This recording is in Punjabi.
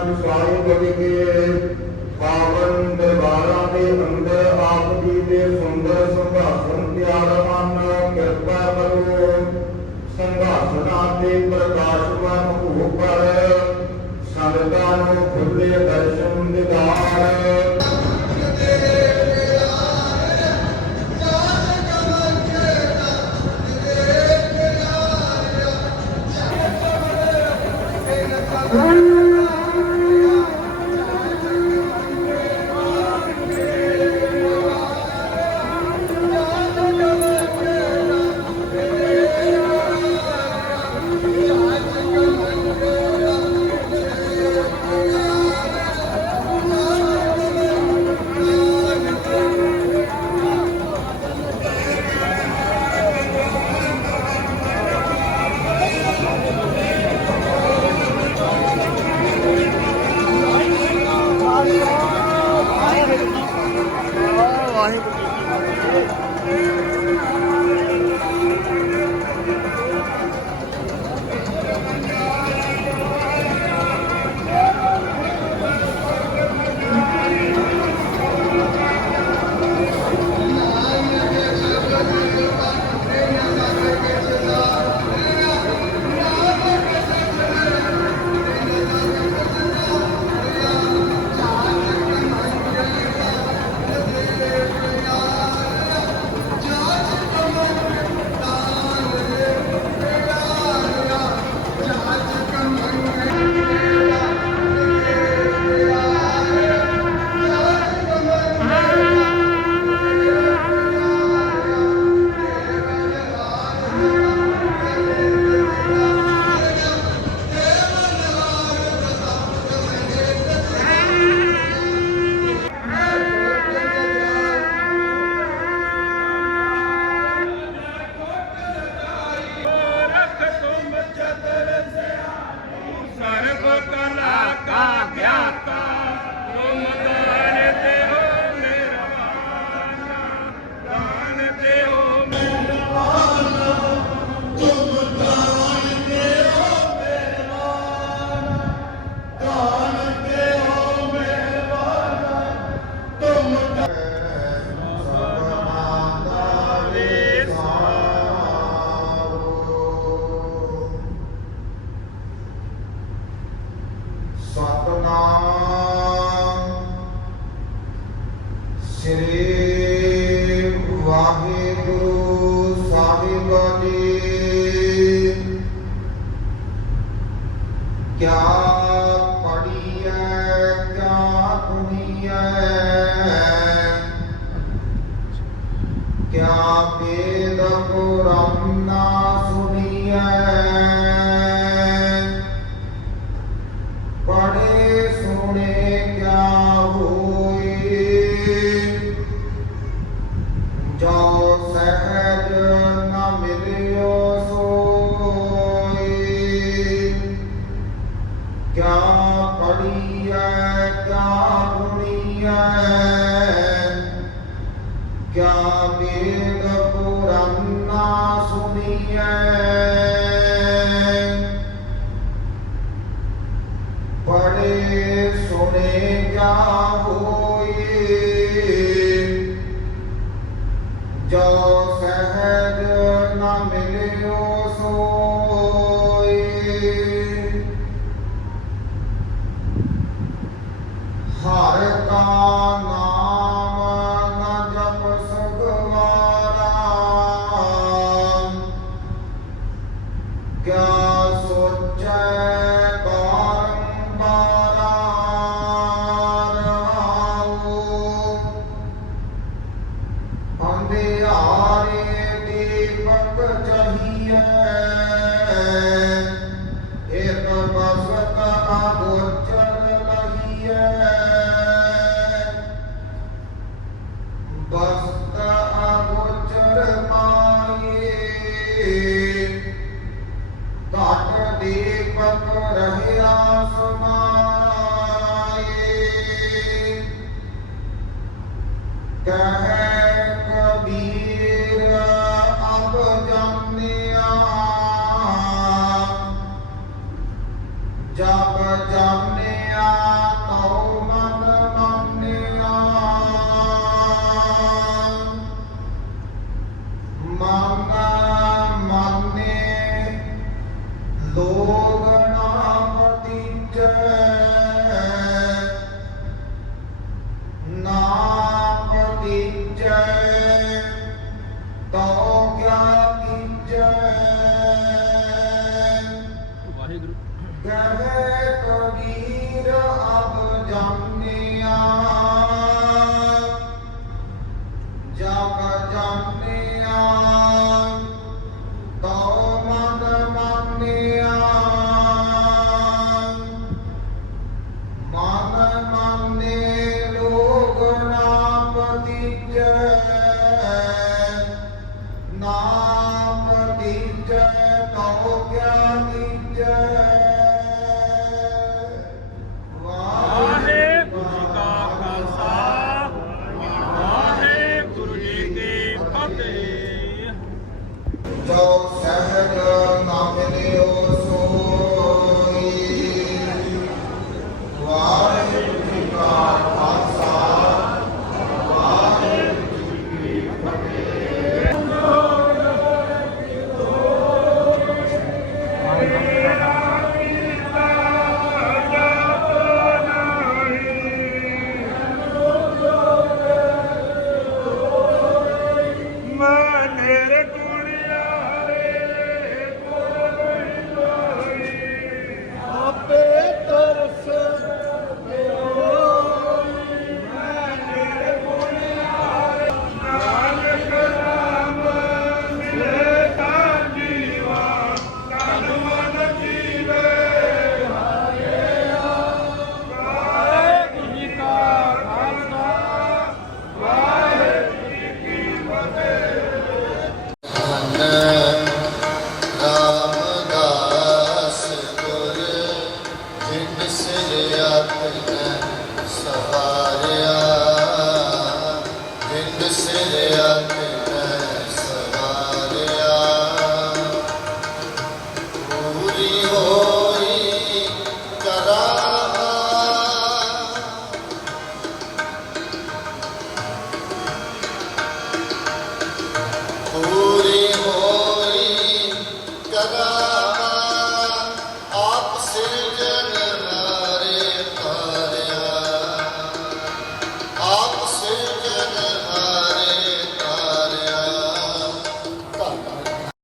ਸੰਸਾਰੀ ਗੜੀ ਕੇ ਪਾਵਨ ਦਰਬਾਰਾਂ ਦੇ ਅੰਦਰ ਆਪ ਜੀ ਦੇ ਸੁੰਦਰ ਸੰਭਾਸ਼ਣ ਤਿਆਰਮਾਨ ਕਿਰਪਾ ਕਰੋ। ਸੰਭਾਸ਼ਣਾਂ ਦੇ ਪ੍ਰਕਾਸ਼ਮਾਨ ਹੋ ਪਰ ਸੰਗਤਾਂ ਨੂੰ ਖੁੱਲੇ ਦਰਸ਼ਨ carro क्या पड़िया क्या पुड़िया God. कहे कबीर अब जमने आ